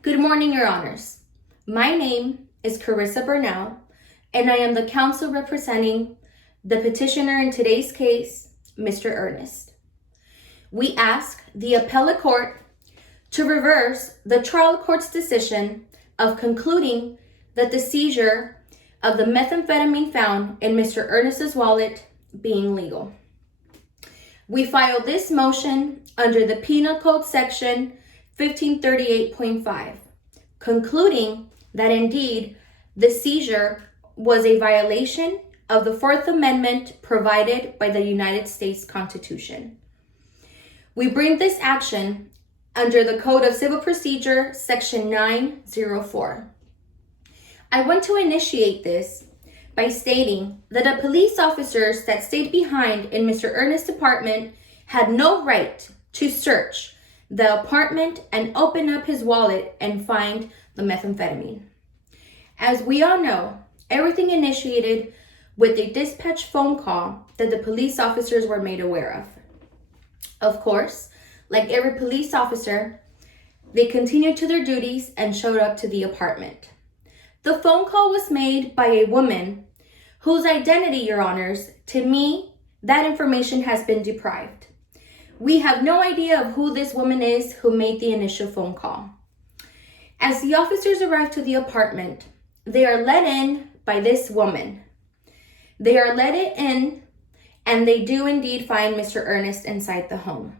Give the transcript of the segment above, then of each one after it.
Good morning, Your Honors. My name is Carissa Burnell, and I am the counsel representing the petitioner in today's case, Mr. Ernest. We ask the appellate court to reverse the trial court's decision of concluding that the seizure of the methamphetamine found in Mr. Ernest's wallet being legal. We filed this motion under the Penal Code Section 1538.5, concluding that indeed the seizure was a violation of the Fourth Amendment provided by the United States Constitution. We bring this action under the Code of Civil Procedure, Section 904. I want to initiate this by stating that the police officers that stayed behind in Mr. Ernest's apartment had no right to search the apartment and open up his wallet and find the methamphetamine. As we all know, everything initiated with a dispatch phone call that the police officers were made aware of. Of course, like every police officer, they continued to their duties and showed up to the apartment. The phone call was made by a woman whose identity, Your Honors, to me, that information has been deprived. We have no idea of who this woman is who made the initial phone call. As the officers arrive to the apartment, they are let in by this woman. They are let in, and they do indeed find Mr. Ernest inside the home.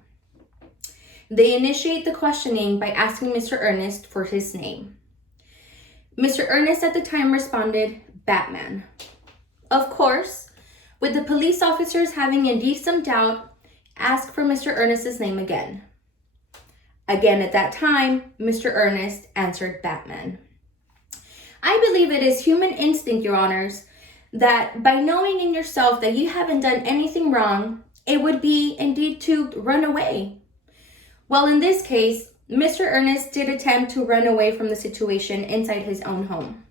They initiate the questioning by asking Mr. Ernest for his name. Mr. Ernest at the time responded, Batman. Of course, with the police officers having indeed some doubt, asked for Mr. Ernest's name again. Again at that time, Mr. Ernest answered Batman. I believe it is human instinct, Your Honors, that by knowing in yourself that you haven't done anything wrong, it would be indeed to run away. Well, in this case, Mr. Ernest did attempt to run away from the situation inside his own home.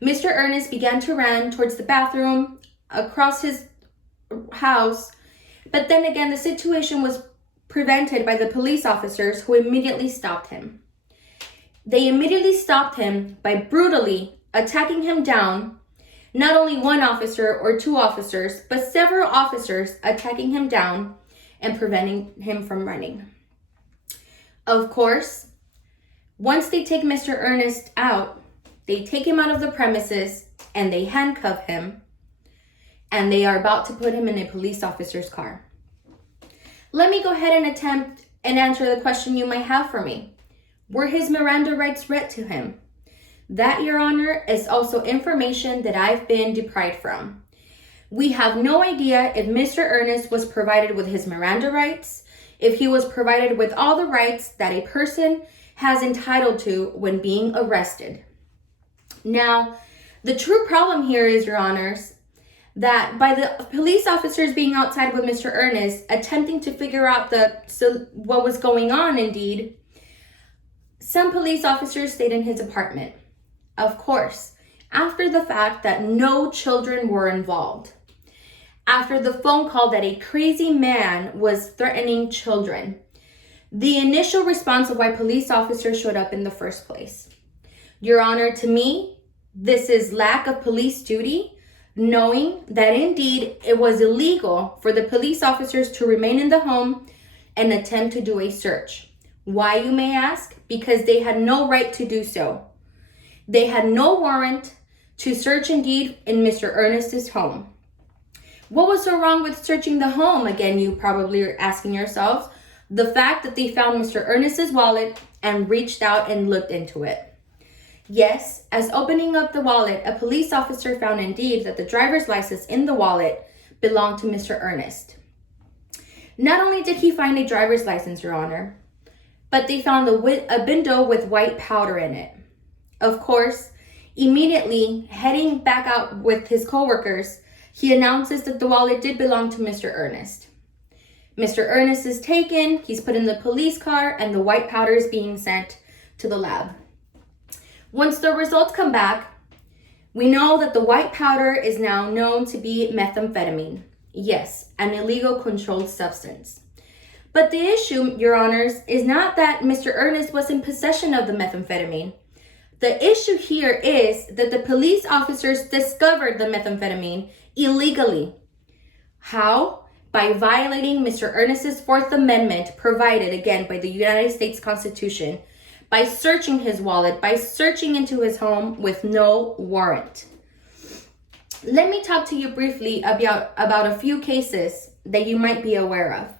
Mr. Ernest began to run towards the bathroom, across his house, but then again, the situation was prevented by the police officers who immediately stopped him. They immediately stopped him by brutally attacking him down, not only one officer or two officers, but several officers attacking him down and preventing him from running. Of course, once they take Mr. Ernest out, they take him out of the premises and they handcuff him, and they are about to put him in a police officer's car. Let me go ahead and attempt and answer the question you might have for me. Were his Miranda rights read to him? That, Your Honor, is also information that I've been deprived from. We have no idea if Mr. Ernest was provided with his Miranda rights, if he was provided with all the rights that a person has entitled to when being arrested. Now, the true problem here is, Your Honors, that by the police officers being outside with Mr. Ernest, attempting to figure out what was going on indeed, some police officers stayed in his apartment. Of course, after the fact that no children were involved. After the phone call that a crazy man was threatening children. The initial response of why police officers showed up in the first place. Your Honor, to me, this is lack of police duty, knowing that indeed it was illegal for the police officers to remain in the home and attempt to do a search. Why, you may ask? Because they had no right to do so. They had no warrant to search indeed in Mr. Ernest's home. What was so wrong with searching the home? Again, you probably are asking yourselves. The fact that they found Mr. Ernest's wallet and reached out and looked into it. Yes, as opening up the wallet, a police officer found indeed that the driver's license in the wallet belonged to Mr. Ernest. Not only did he find a driver's license, Your Honor, but they found a window with white powder in it. Of course, immediately heading back out with his coworkers, he announces that the wallet did belong to Mr. Ernest. Mr. Ernest is taken, he's put in the police car, and the white powder is being sent to the lab. Once the results come back, we know that the white powder is now known to be methamphetamine. Yes, an illegal controlled substance. But the issue, Your Honors, is not that Mr. Ernest was in possession of the methamphetamine. The issue here is that the police officers discovered the methamphetamine illegally. How? By violating Mr. Ernest's Fourth Amendment provided, again, by the United States Constitution, by searching his wallet, by searching into his home with no warrant. Let me talk to you briefly about a few cases that you might be aware of.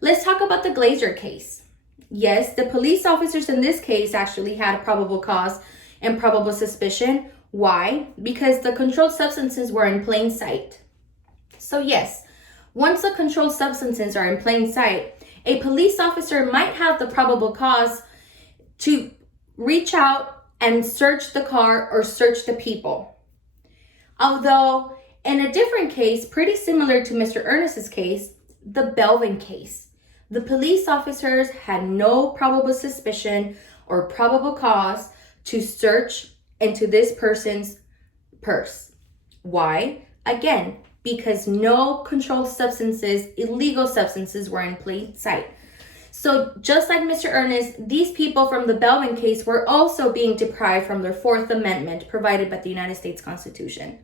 Let's talk about the Glazer case. Yes, the police officers in this case actually had probable cause and probable suspicion. Why? Because the controlled substances were in plain sight. So yes, once the controlled substances are in plain sight, a police officer might have the probable cause to reach out and search the car or search the people. Although in a different case, pretty similar to Mr. Ernest's case, the Belvin case, the police officers had no probable suspicion or probable cause to search into this person's purse. Why? Again, because no controlled substances, illegal substances were in plain sight. So just like Mr. Ernest, these people from the Belvin case were also being deprived from their Fourth Amendment provided by the United States Constitution.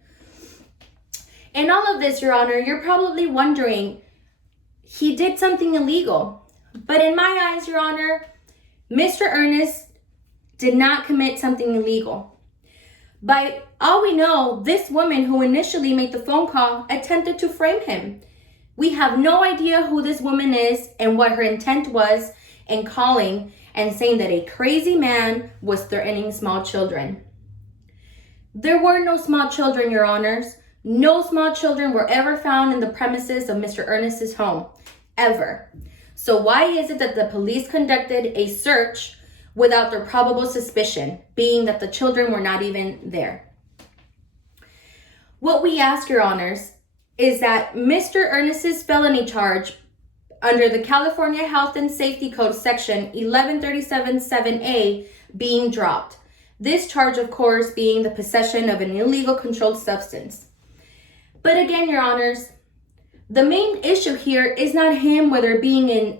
In all of this, Your Honor, you're probably wondering, he did something illegal. But in my eyes, Your Honor, Mr. Ernest did not commit something illegal. By all we know, this woman who initially made the phone call attempted to frame him. We have no idea who this woman is and what her intent was in calling and saying that a crazy man was threatening small children. There were no small children, Your Honors. No small children were ever found in the premises of Mr. Ernest's home, ever. So why is it that the police conducted a search without their probable suspicion, being that the children were not even there? What we ask, Your Honors, is that Mr. Ernest's felony charge under the California Health and Safety Code section 1137(7)(a) being dropped. This charge, of course, being the possession of an illegal controlled substance. But again, Your Honors, the main issue here is not him, whether being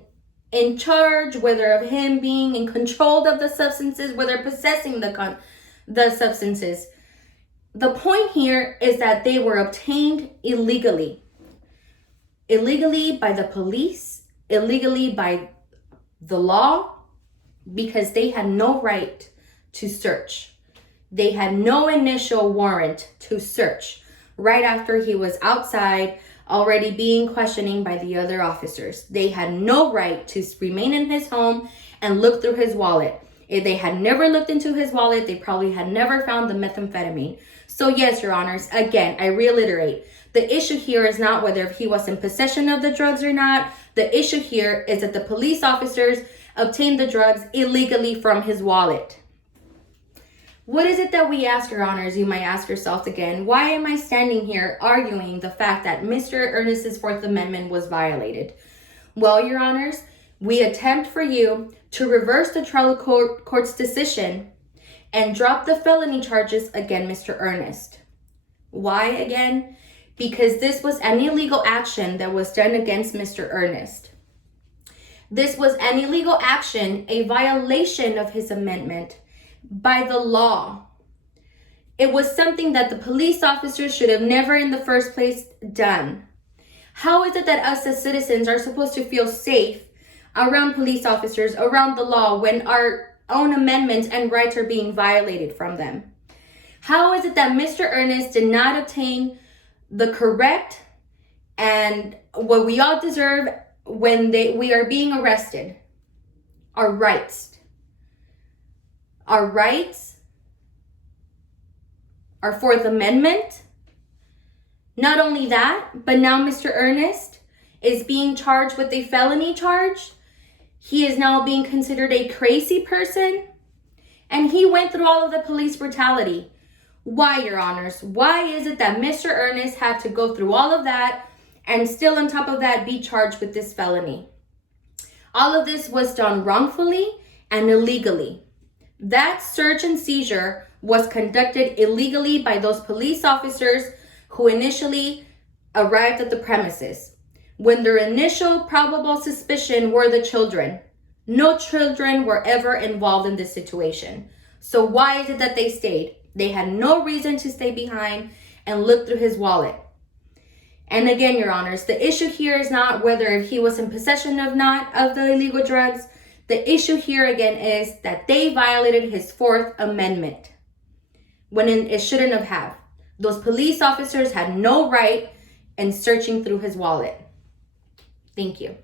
in charge, whether of him being in control of the substances, whether possessing the substances. The point here is that they were obtained illegally. Illegally by the police, illegally by the law, because they had no right to search. They had no initial warrant to search right after he was outside already being questioning by the other officers. They had no right to remain in his home and look through his wallet. If they had never looked into his wallet, they probably had never found the methamphetamine. So yes, Your Honors, again, I reiterate, the issue here is not whether he was in possession of the drugs or not. The issue here is that the police officers obtained the drugs illegally from his wallet. What is it that we ask, Your Honors? You might ask yourself again, why am I standing here arguing the fact that Mr. Ernest's Fourth Amendment was violated? Well, Your Honors, we attempt for you to reverse the trial court's decision and drop the felony charges against Mr. Ernest. Why again? Because this was an illegal action that was done against Mr. Ernest. This was an illegal action, a violation of his amendment by the law. It was something that the police officers should have never in the first place done. How is it that us as citizens are supposed to feel safe around police officers, around the law, when our own amendments and rights are being violated from them? How is it that Mr. Ernest did not obtain the correct and what we all deserve when we are being arrested? Our rights. Our rights, our Fourth Amendment. Not only that, but now Mr. Ernest is being charged with a felony charge. He is now being considered a crazy person. And he went through all of the police brutality. Why, Your Honors? Why is it that Mr. Ernest had to go through all of that and still on top of that be charged with this felony? All of this was done wrongfully and illegally. That search and seizure was conducted illegally by those police officers who initially arrived at the premises. when their initial probable suspicion were the children. No children were ever involved in this situation. So why is it that they stayed? They had no reason to stay behind and look through his wallet. And again, Your Honors, the issue here is not whether he was in possession of the illegal drugs. The issue here again is that they violated his Fourth Amendment when it shouldn't have. Those police officers had no right in searching through his wallet. Thank you.